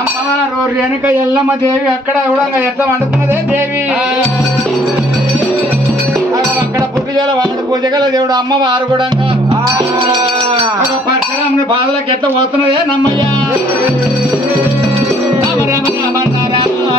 అమ్మవారు రేణుక ఎల్లమ్మ దేవి అక్కడ కూడా ఎట్లా వండుకున్నదే దేవి అక్కడ పుట్టిగల వాడు పూజగల దేవుడు అమ్మవారు కూడా పరశురాముని బాధలకు ఎట్లా పోతున్నదే నమ్మయ్య రామ రామ రామ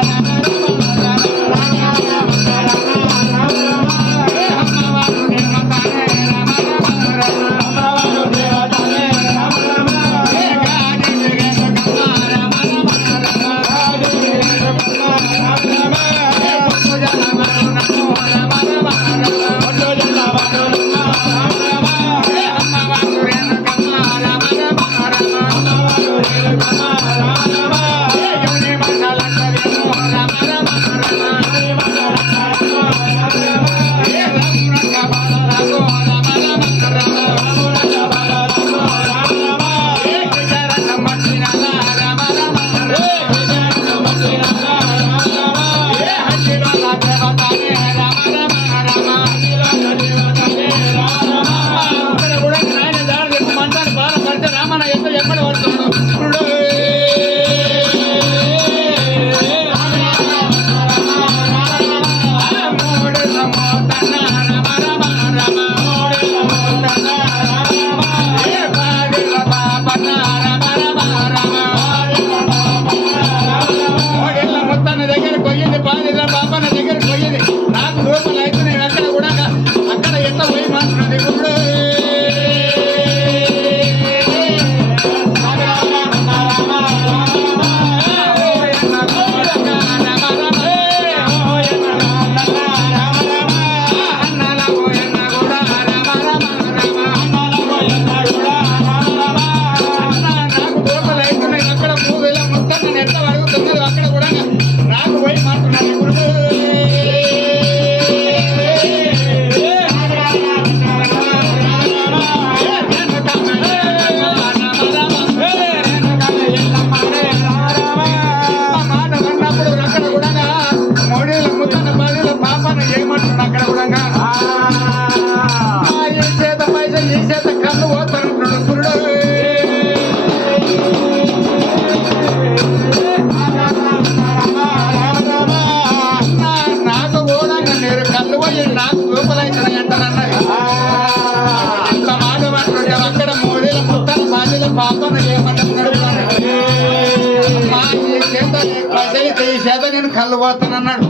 నేను కళ్ళు పోతానన్నాడు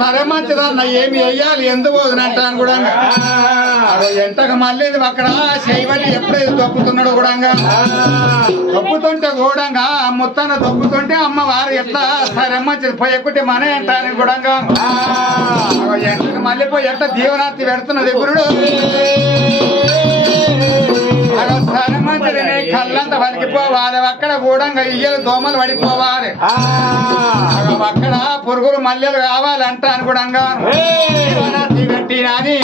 సరే మంచిదన్న ఏమి వెయ్యాలి ఎందుకు పోదునంటాను కూడా ఎంతకు మళ్ళీ అక్కడ చేయబడి ఎప్పుడైతే దొప్పుతున్నాడు కూడా దొప్పుతుంటే కూడా ముత్తాన దొప్పుతుంటే అమ్మవారు ఎట్లా సరే మంచిది పోయకుంటే మనే అంటాను కూడా ఎంతకు మళ్ళీ పోయి ఎట్లా దీవనార్థి పెడుతున్నది గురుడు సరే మంచిది కళ్ళంతా వలికిపోవాలి అక్కడ కూడా ఇయ్యలు దోమలు పడిపోవాలి అక్కడ పురుగులు మల్లెలు కావాలి అంటాను కూడా పెట్టినది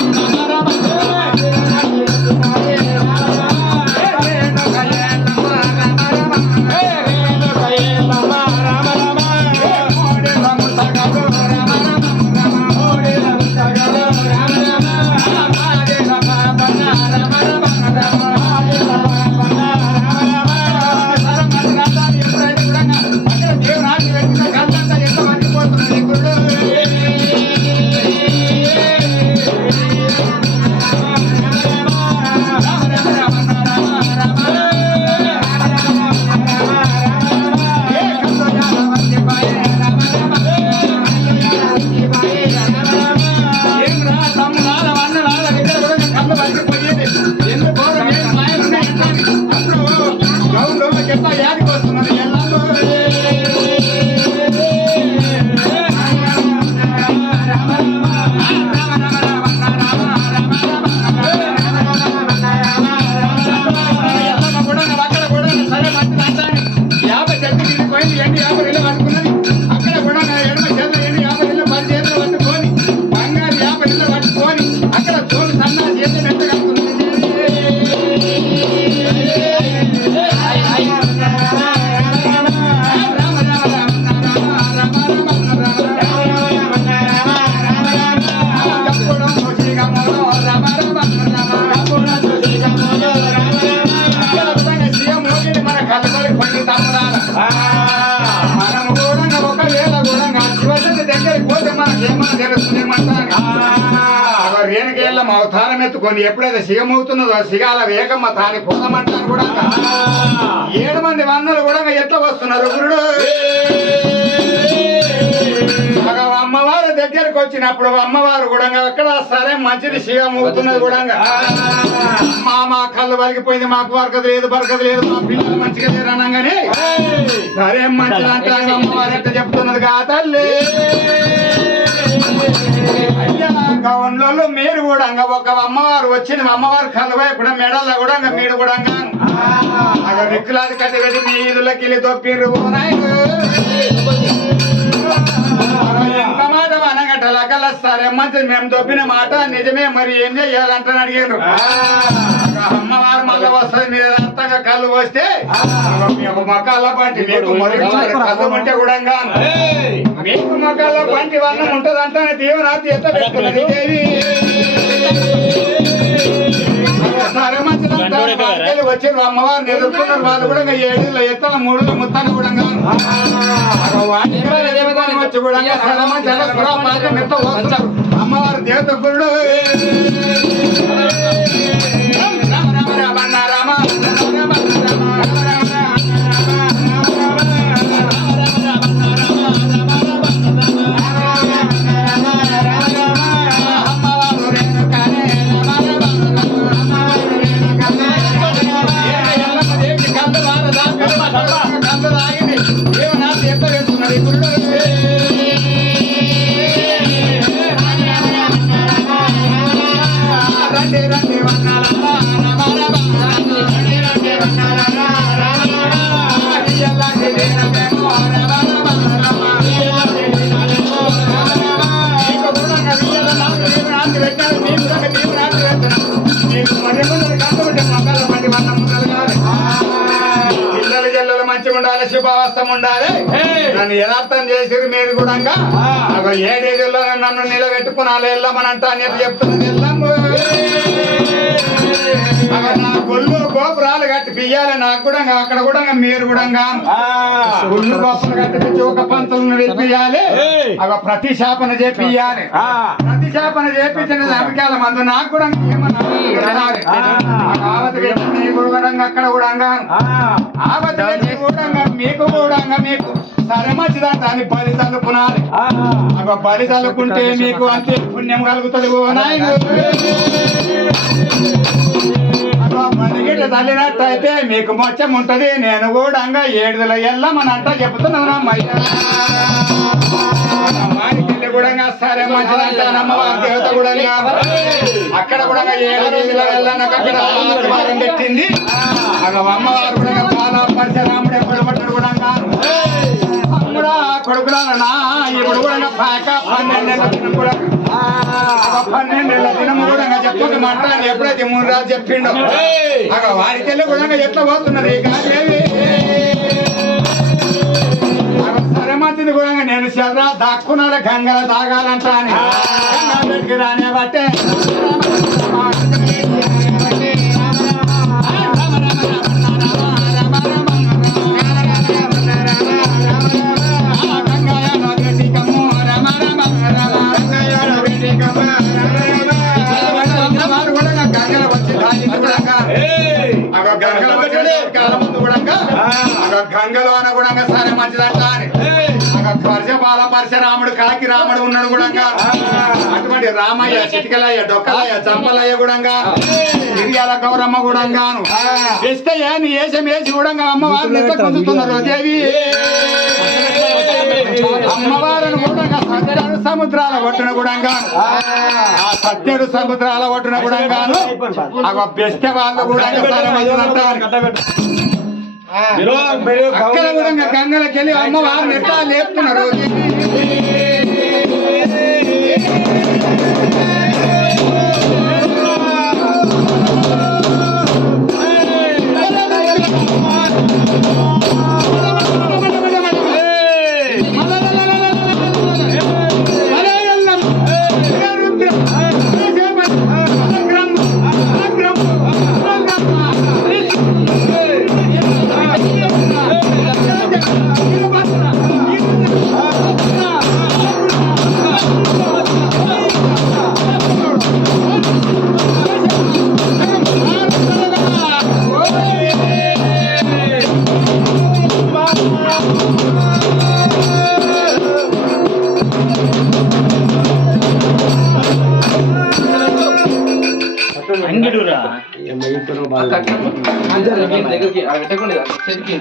రేణుకేళ్ళ అవతారం ఎత్తుకొని ఎప్పుడైతే సిగమవుతున్నదో సిగాల వేగమ్మ తాని పోదమంటాను కూడా 7 మంది వన్నలు కూడా ఎట్లా వస్తున్నారు గురుడు అమ్మవారు దగ్గరకు వచ్చినప్పుడు అమ్మవారు కూడా అక్కడ సరే మంచిది సిగమవుతున్నది కూడా మా కళ్ళు వలిగిపోయింది మాకు బరకదు లేదు మా పిల్లలు మంచిగా లేరు అనగానే సరే మంచిది అంటే అమ్మవారు ఎట్లా చెప్తున్నది కాదల్లే అయ్యా గౌన్లలో మీరు కూడా ఒక అమ్మవారు వచ్చింది అమ్మవారు కలువై కూడా మెడల్లో కూడా మీరు కూడా రిక్కులాది కట్టి పెట్టి మీ ఈదులకి వెళ్ళి తొప్పిర్రు ఎంత మాట అనగట్టలకల్లా సరే మంచిది మేము తొప్పిన మాట నిజమే మరి ఏం చెయ్యాలంటని అడిగారు అమ్మవారు మళ్ళీ వస్తుంది మీరు అంతగా కళ్ళు వస్తే మొక్కల బంటి మీకు మరి కళ్ళు ఉంటే కూడా మీకు మొక్కల బంటి వర్ణం ఉంటది అంటే దేవునాథి ఎత్త పెట్టుకున్నది దేవి సరే మంచిది వచ్చారు అమ్మవారిని ఎదుర్కొన్నారు వాళ్ళు కూడా 7 ఎత్తల 3 ముత్తాలు కూడా వచ్చి కూడా అమ్మవారు దేవత గురుడు పిల్లలు జల్లలు మంచిగా ఉండాలి శుభావస్థం ఉండాలి నన్ను యథార్థం చేసిరు మీరు కూడా 7 నన్ను నిలబెట్టుకున్నాను వెళ్ళమనంటా నేను చెప్తున్నది వెళ్ళము నా గొల్లు గోపురాలు కట్టి పియ్యాలి నాకు కూడా అక్కడ కూడా మీరు కూడా గుళ్ళు గోపులు కట్టి ఒక పంతులను వెళ్ళిపియాలి ప్రతిశాపన చేపియాలి ప్రతిశాపన చేపించిన నమ్మకాల మందు నాకు కూడా అక్కడ కూడా ఆవతి కూడా మీకు కూడా మీకు సరే మంచిదంట అని 10 తలుపునాలి 10 తలుపుకుంటే మీకు అంతే పుణ్యం కలుగుతుంది మనగిట్ల తల్లినట్టయితే మీకు మొచ్చం ఉంటది నేను కూడా 7 వెళ్ళమని అంట చెప్తున్నాను అమ్మాయికెళ్ళి కూడా సరే మంచిదంట అమ్మవారి దేవత కూడా అక్కడ కూడా 7 వెళ్ళాక అక్కడ వారం పెట్టింది అమ్మవారు కూడా బాల పరశురాముడు ఎప్పుడు పడ్డాడు కూడా అమ్ముడా కొడుకురాలనా ఇప్పుడు కూడా పాక 12 దినం కూడా 12 దినం కూడా చెప్పక మాట్లాడి ఎప్పుడైతే 3 రాజు చెప్పిండో వాడికెళ్ళి కూడా ఎట్లా పోతున్నది సరే మంచిది కూడా నేను చదరా దాక్కున్నాడు గంగల తాగాలంట అని గంగా రానే బట్టే గంగలో అన కూడా సరే మంచిదంట అని బాల పరశురాముడు కాకి రాముడు ఉన్నాడు కూడా అటువంటి రామయ్య చిటికలయ్య డొక్కలయ్య చంపలయ్య కూడా మిరియాల గౌరమ్మ కూడా ఇస్తయ్య నీ వేషం వేసి కూడా అమ్మవారిని ఎంత పొందుతున్నారు దేవి అమ్మవారిని కూడా సత్యడు సముద్రాల ఒట్టున కూడా ఆ సత్యడు సముద్రాల ఒట్టున కూడా బెస్ట్ వాళ్ళు కూడా అక్కడ కూడా గంగలకెళ్ళి అమ్మవారిని ఎట్లా లేపుతున్నారు Oh చెతికి